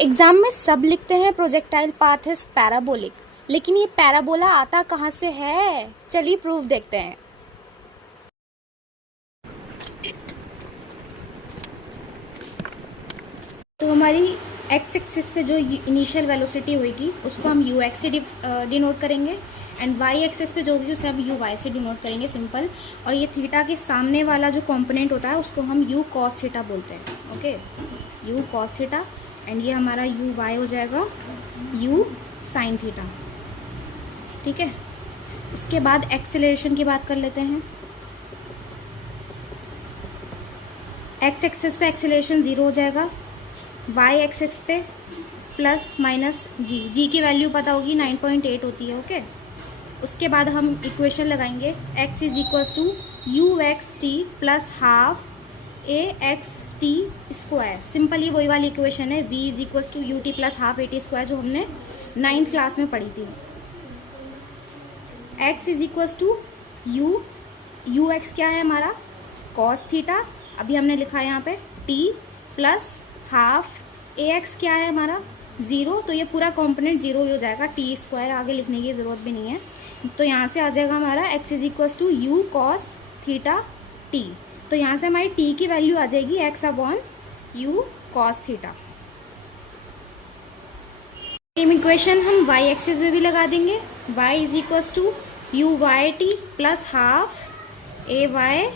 Exam में सब लिखते हैं प्रोजेक्टाइल पाथ इज पैराबोलिक, लेकिन ये पैराबोला आता कहाँ से है? चलिए प्रूफ देखते हैं। तो हमारी एक्स एक्सिस पे जो इनिशियल वेलोसिटी होगी उसको हम यू एक्स से डिनोट करेंगे, एंड वाई एक्सिस पे जो होगी उसे हम यू वाई से डिनोट करेंगे, सिंपल। और ये थीटा के सामने वाला जो कंपोनेंट होता है उसको हम यू कॉस थीटा बोलते हैं, okay, you cos theta. And ये हमारा यू वाई हो जाएगा यू साइन थीटा, ठीक है। उसके बाद एक्सेलरेशन की बात कर लेते हैं। एक्स एक्सिस पे एक्सेलरेशन 0 हो जाएगा, वाई एक्सिस पे प्लस माइनस जी की वैल्यू पता होगी 9.8 होती है, ओके। उसके बाद हम इक्वेशन लगाएंगे, x is equals to u x t plus half a x t square. Simple ये वही वाली इक्वेशन है, v is equals to u t plus half a t square, जो हमने 9th क्लास में पढ़ी थी। x is equals to u x क्या है हमारा कॉस थीटा, अभी हमने लिखा है यहाँ पे t plus half a x क्या है हमारा 0, तो ये पूरा कॉम्पोनेंट 0 ही हो जाएगा, टी स्क्वायर आगे लिखने की ज़रूरत भी नहीं है। तो यहाँ से आ जाएगा हमारा x is equals to u cos theta t, तो यहाँ से हमारी t की वैल्यू आ जाएगी x upon u cos theta. Same equation हम y एक्सिस में भी लगा देंगे, y is equals to u y t plus half a y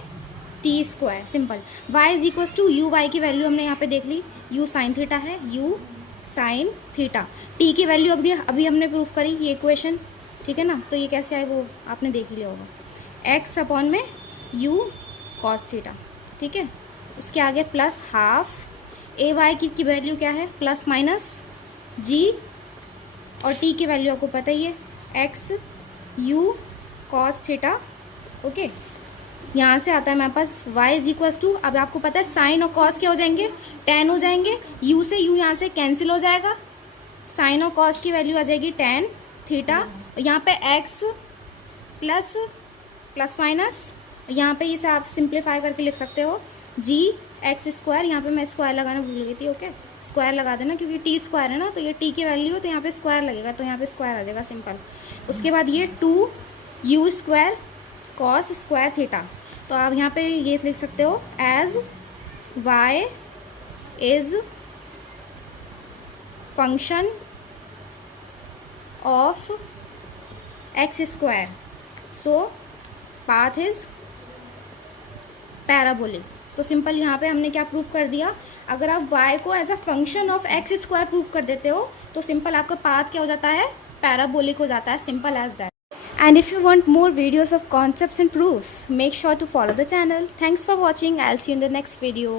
t square, simple. y is equals to u y की value हमने यहाँ पे देख ली, u साइन थीटा है, u साइन थीटा। t की वैल्यू अभी हमने प्रूफ करी ये इक्वेशन, ठीक है ना। तो ये कैसे आए वो आपने देख ही लिया होगा, x अपॉन में u कॉस थीटा, ठीक है। उसके आगे प्लस हाफ ए वाई की वैल्यू क्या है प्लस माइनस g, और t की वैल्यू आपको पता ही है x u cos theta, okay. यहाँ से आता है हमारे पास y इज इक्वल्स टू, अब आपको पता है साइन और कॉस क्या हो जाएंगे, tan हो जाएंगे, u से u यहाँ से कैंसिल हो जाएगा, साइन और कॉस की वैल्यू आ जाएगी tan थीटा। यहाँ पे x प्लस माइनस, यहाँ पे इसे आप सिंप्लीफाई करके लिख सकते हो जी एक्स स्क्वायर, यहाँ पे मैं स्क्वायर लगाना भूल गई थी, ओके, स्क्वायर लगा देना क्योंकि टी स्क्वायर है ना, तो ये टी की वैल्यू हो तो यहाँ पे स्क्वायर लगेगा, तो यहाँ पे स्क्वायर आ जाएगा, सिंपल। उसके बाद ये 2 u square cos square theta, तो आप यहाँ पे ये लिख सकते हो as y is function of x square, so path is parabolic. तो सिंपल यहाँ पे हमने क्या प्रूफ कर दिया, अगर आप y को as a function of x square proof कर देते हो तो सिंपल आपका पाथ क्या हो जाता है, पैराबोलिक हो जाता है, simple as that. And if you want more videos of concepts and proofs, make sure to follow the channel. Thanks for watching. I'll see you in the next video.